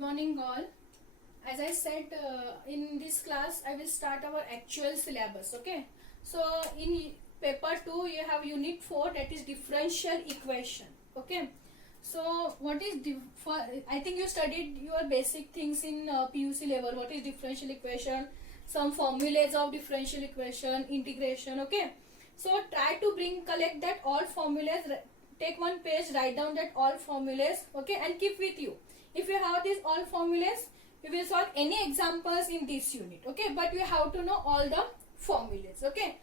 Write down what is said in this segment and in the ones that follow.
morning all. As I said, in this class I will start our actual syllabus. Okay, so in paper 2 you have unit 4, that is differential equation. Okay, so what is I think you studied your basic things in PUC level. What is differential equation, some formulas of differential equation, integration. Okay, so try to collect that all formulas, take one page, write down that all formulas. Okay, and keep with you. If you have these all formulas, you will solve any examples in this unit. Okay, but you have to know all the formulas. Okay,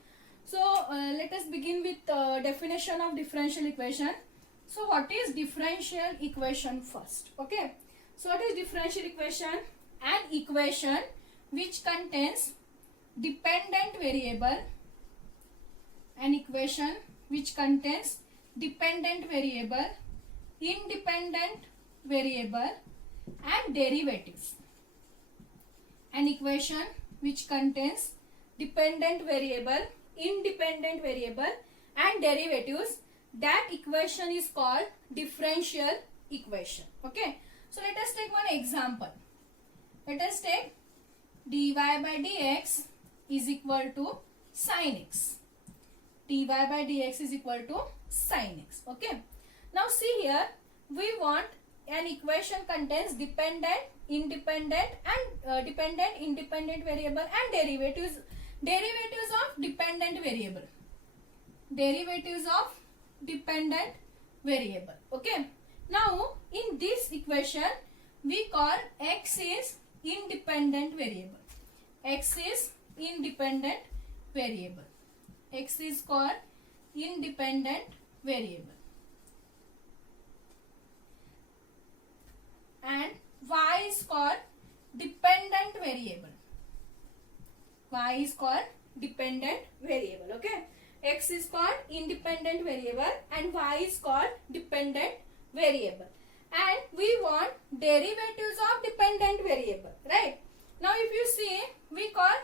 so let us begin with definition of differential equation. So what is differential equation first? Okay, so what is differential equation? An equation which contains dependent variable, an equation which contains dependent variable, independent variable and derivatives. An equation which contains dependent variable, independent variable and derivatives, that equation is called differential equation. Okay, so let us take one example. Let us take dy by dx is equal to sin x. dy by dx is equal to sin x. Okay, now see here, we want an equation contains dependent, independent and dependent, independent variable and derivatives of dependent variable. Derivatives of dependent variable. Okay, now in this equation we call x is independent variable. X is independent variable. X is called independent variable. And y is called dependent variable. Y is called dependent variable. Okay, x is called independent variable and y is called dependent variable. And we want derivatives of dependent variable, right? Now if you see, we call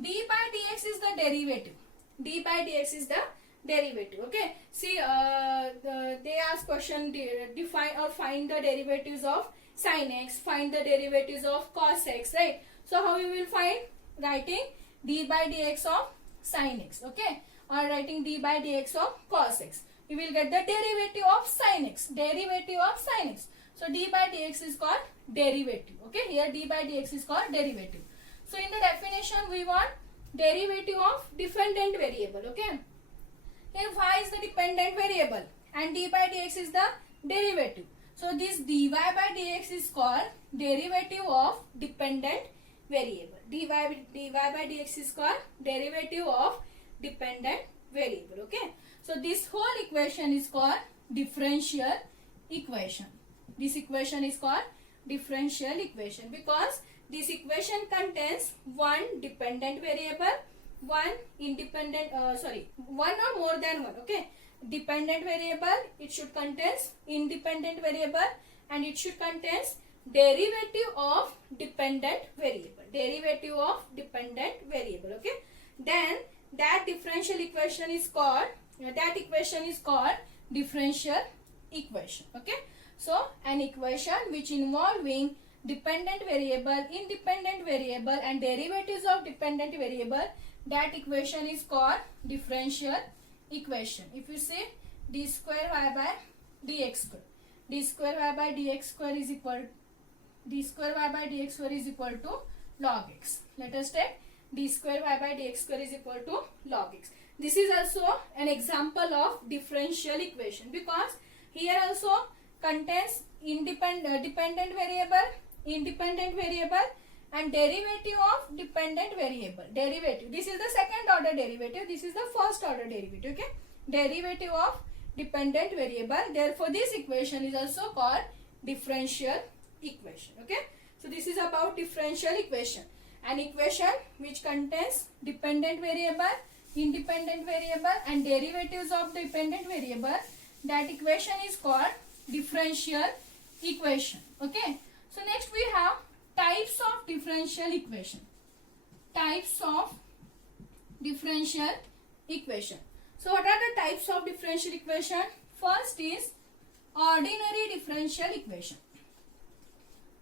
d by dx is the derivative. D by dx is the derivative. Okay, see they ask question, define or find the derivatives of sin x, find the derivatives of cos x, right? So how you will find? Writing d by dx of sin x, okay, or writing d by dx of cos x. You will get the derivative of sin x, derivative of sin x. So d by dx is called derivative. Okay, here d by dx is called derivative. So in the definition we want derivative of dependent variable. Okay, here y is the dependent variable and d by dx is the derivative. So this dy by dx is called derivative of dependent variable. dy by dx is called derivative of dependent variable. Okay, so this whole equation is called differential equation. This equation is called differential equation because this equation contains one dependent variable, one independent, one or more than one. Okay, dependent variable, it should contains independent variable and it should contains derivative of dependent variable. Derivative of dependent variable. Okay, then that differential equation is called, differential equation. Okay, so an equation which involving dependent variable, independent variable and derivatives of dependent variable, that equation is called differential equation. If you say d square y by dx square, d square y by dx square is equal, d square y by dx square is equal to log x. Let us take d square y by dx square is equal to log x. This is also an example of differential equation because here also contains dependent variable, independent variable and derivative of dependent variable. Derivative, this is the second order derivative, this is the first order derivative. Okay, derivative of dependent variable, therefore this equation is also called differential equation. Okay, so this is about differential equation. An equation which contains dependent variable, independent variable and derivatives of dependent variable, that equation is called differential equation. Okay, so next we have types of differential equation. Types of differential equation. So what are the types of differential equation? First is ordinary differential equation.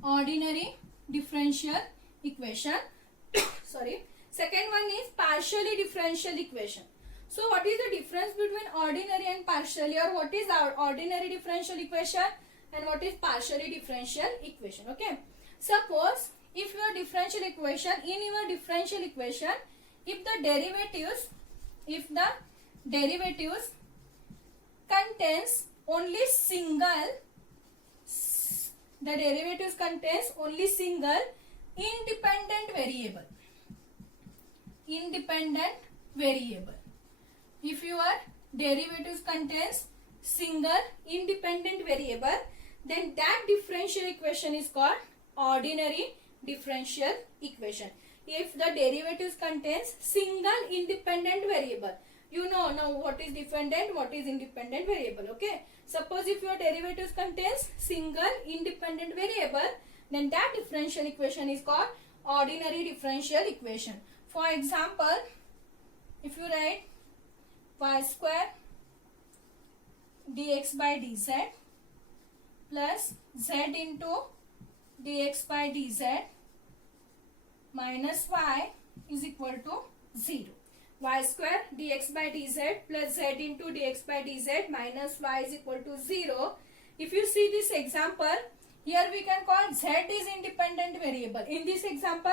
ordinary differential equation. Sorry. Second one is partially differential equation. So what is the difference between ordinary and partially, or what is our ordinary differential equation and what is partially differential equation? Okay. Suppose if your differential equation, in your differential equation, if the derivatives contains only single independent variable. If your derivatives contains single independent variable, then that differential equation is called ordinary differential equation. If the derivatives contains single independent variable, you know now what is dependent, what is independent variable. Okay. Suppose if your derivatives contains single independent variable, then that differential equation is called ordinary differential equation. For example, if you write y square dx by dz plus z into dx by dz minus y is equal to 0. Y square dx by dz plus z into dx by dz minus y is equal to 0. If you see this example, here we can call z is independent variable. In this example,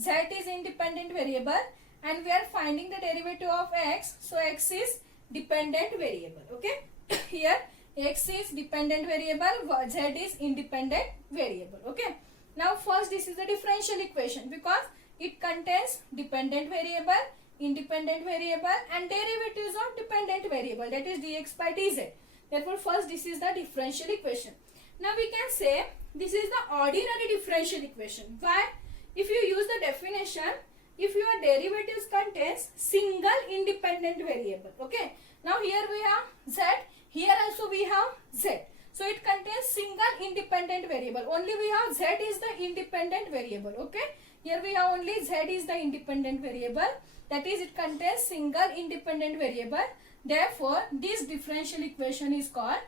z is independent variable and we are finding the derivative of x. So x is dependent variable. Okay. Here x is dependent variable, z is independent variable. Okay. Now first this is the differential equation because it contains dependent variable, independent variable and derivatives of dependent variable, that is dx by dz. Therefore first this is the differential equation. Now we can say this is the ordinary differential equation. Why? If you use the definition, if your derivatives contains single independent variable. Okay. Now here we have z, here also we have z. So it contains single independent variable. Only we have z is the independent variable. Okay. Here we have only z is the independent variable. That is, it contains single independent variable. Therefore, this differential equation is called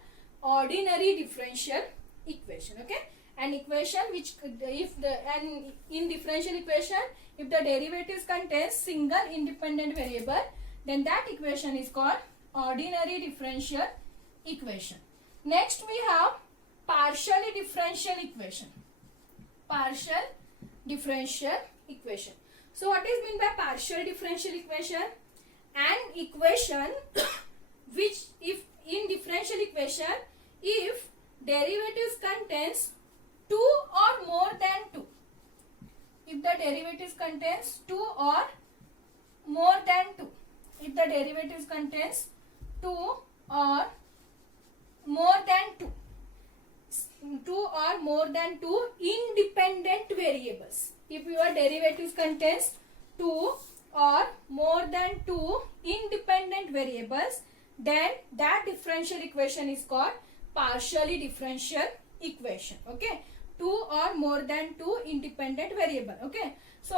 ordinary differential equation. Okay. An equation which in differential equation, if the derivatives contains single independent variable, then that equation is called ordinary differential equation. Next we have partially differential equation. Partial differential equation. So what is meant by partial differential equation? An equation which, if in differential equation, if derivatives contains 2 or more than 2. If the derivatives contains 2 or more than 2. If the derivatives contains 2 or more than 2. 2 or more than 2 independent variables. If your derivatives contains 2 or more than 2 independent variables, then that differential equation is called partially differential equation. Okay. 2 or more than 2 independent variable. Okay. So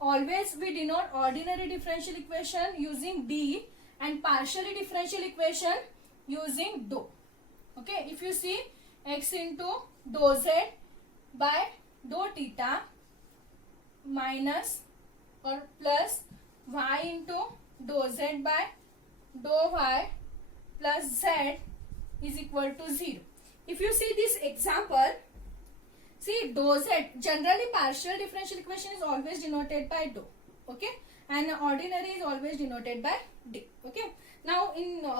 always we denote ordinary differential equation using d and partially differential equation using do. Okay. If you see x into dou z by dou theta minus or plus y into dou z by dou y plus z is equal to 0. If you see this example, see dou z, generally partial differential equation is always denoted by dou. Okay. And ordinary is always denoted by d. Okay. Now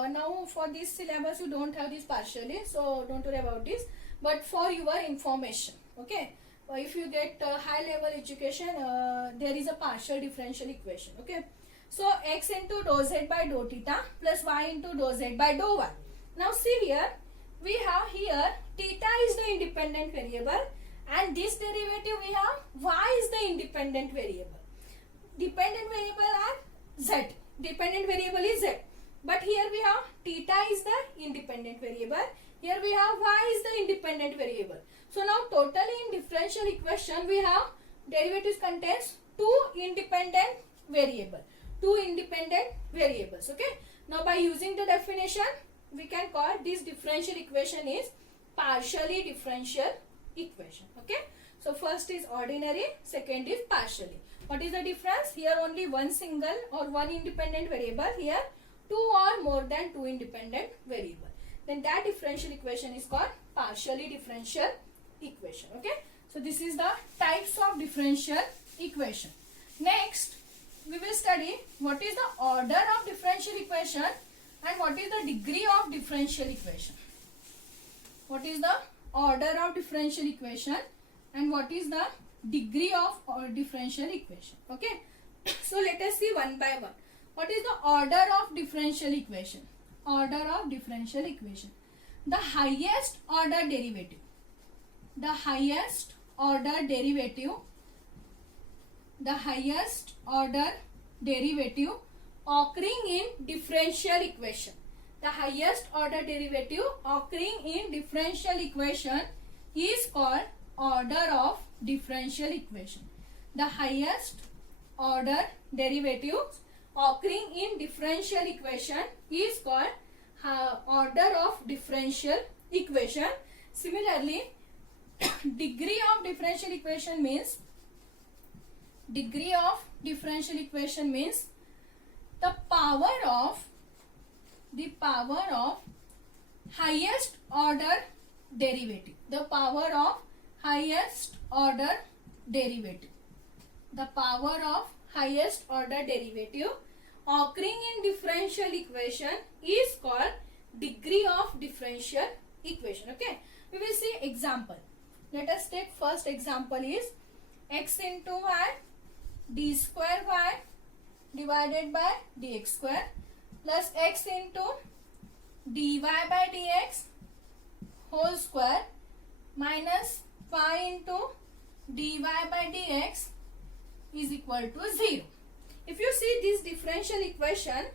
now for this syllabus you don't have this partially, so don't worry about this. But for your information, okay, if you get high level education, there is a partial differential equation. Okay. So x into dou z by dou theta plus y into dou z by dou y. Now see here, we have here theta is the independent variable and this derivative we have y is the independent variable. Dependent variable are z. Dependent variable is z. But here we have theta is the independent variable. Here we have y is the independent variable. So now totally in differential equation we have derivatives contains 2 independent variable. 2 independent variables. Okay. Now by using the definition, we can call this differential equation is partially differential equation. Okay. So first is ordinary, second is partially. What is the difference? Here only one single or one independent variable. Here two or more than two independent variable. Then that differential equation is called partially differential equation. Okay. So this is the types of differential equation. Next, we will study what is the order of differential equation and what is the degree of differential equation. What is the order of differential equation and what is the degree of differential equation. Okay. So let us see one by one. What is the order of differential equation? Order of differential equation. The highest order derivative. The highest order derivative. The highest order derivative occurring in differential equation. The highest order derivative occurring in differential equation is called order of differential equation. The highest order derivative occurring in differential equation is called order of differential equation. Similarly, degree of differential equation means the power of highest order derivative. The power of highest order derivative. The power of highest order derivative occurring in differential equation is called degree of differential equation. Okay. We will see example. Let us take first example is x into y d square y divided by dx square plus x into dy by dx whole square minus y into dy by dx is equal to 0. If you see this differential equation,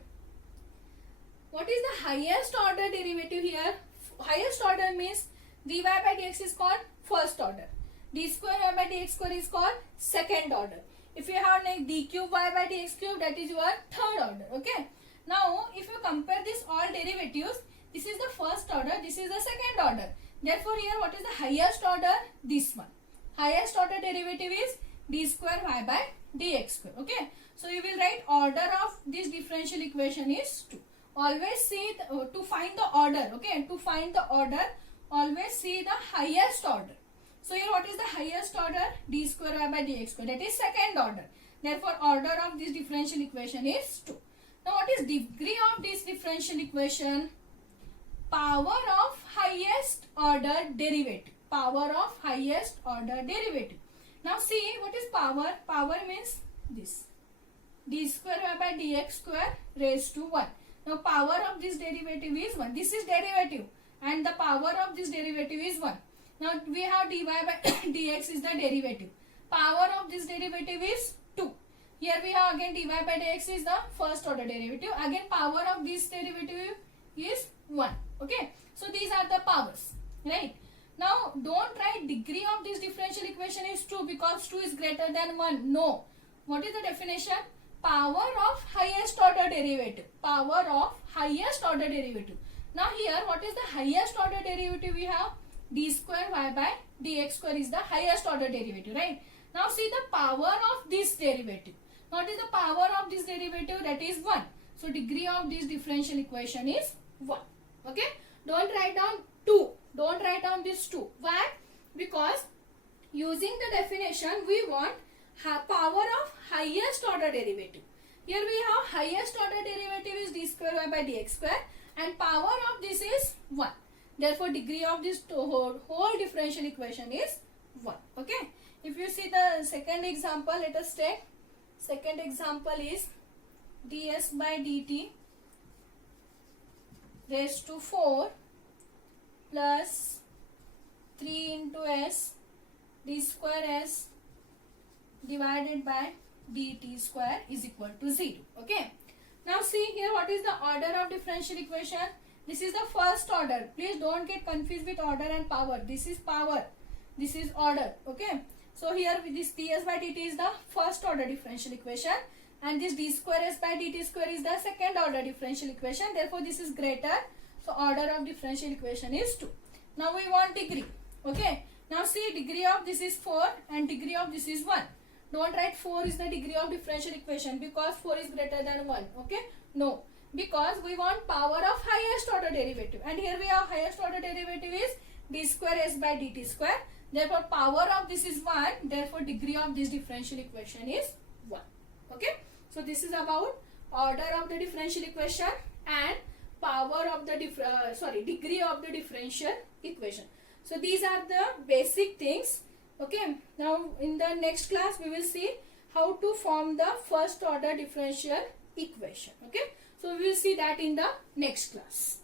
what is the highest order derivative here? Highest order means dy by dx is called first order. D square y by dx square is called second order. If you have like d cube y by dx cube, that is your third order. Okay. Now, if you compare this all derivatives, this is the first order, this is the second order. Therefore, here what is the highest order? This one. Highest order derivative is d square y by dx square. Okay. So, you will write order of this differential equation is 2. Always see to find the order. Okay. To find the order, always see the highest order. So, here what is the highest order? D square y by dx square. That is second order. Therefore, order of this differential equation is 2. Now, what is degree of this differential equation? Power of highest order derivative. Power of highest order derivative. Now, see what is power? Power means this. D square y by dx square raised to 1. Now, power of this derivative is 1. This is derivative and the power of this derivative is 1. Now, we have dy by dx is the derivative. Power of this derivative is 2. Here we have again dy by dx is the first order derivative. Again, power of this derivative is 1. Okay. So, these are the powers. Right. Now, don't write degree of this differential equation is 2 because 2 is greater than 1. No. What is the definition? Power of highest order derivative. Power of highest order derivative. Now, here what is the highest order derivative we have? D square y by dx square is the highest order derivative, right? Now, see the power of this derivative. What is the power of this derivative? That is 1. So, degree of this differential equation is 1. Okay. Don't write down 2. Don't write down this 2. Why? Because using the definition, we want power of highest order derivative. Here we have highest order derivative is d square y by dx square and power of this is 1. Therefore, degree of this whole differential equation is 1. Okay. If you see the second example, let us take. Second example is ds by dt raised to 4 plus 3 into s d square s divided by dt square is equal to 0. Okay. Now, see here what is the order of differential equation. This is the first order. Please don't get confused with order and power. This is power. This is order. Okay. So, here this ds by dt is the first order differential equation and this d square s by dt square is the second order differential equation. Therefore, this is greater. So, order of differential equation is 2. Now, we want degree. Okay. Now, see see degree of this is 4 and degree of this is 1. Don't write 4 is the degree of differential equation because 4 is greater than 1. Okay? No. Because we want power of highest order derivative. And here we have highest order derivative is d square s by dt square. Therefore, power of this is 1. Therefore, degree of this differential equation is 1. Okay? So, this is about order of the differential equation and power of the degree of the differential equation. So, these are the basic things. Okay? Now, in the next class, we will see how to form the first order differential equation. Okay? So, we will see that in the next class.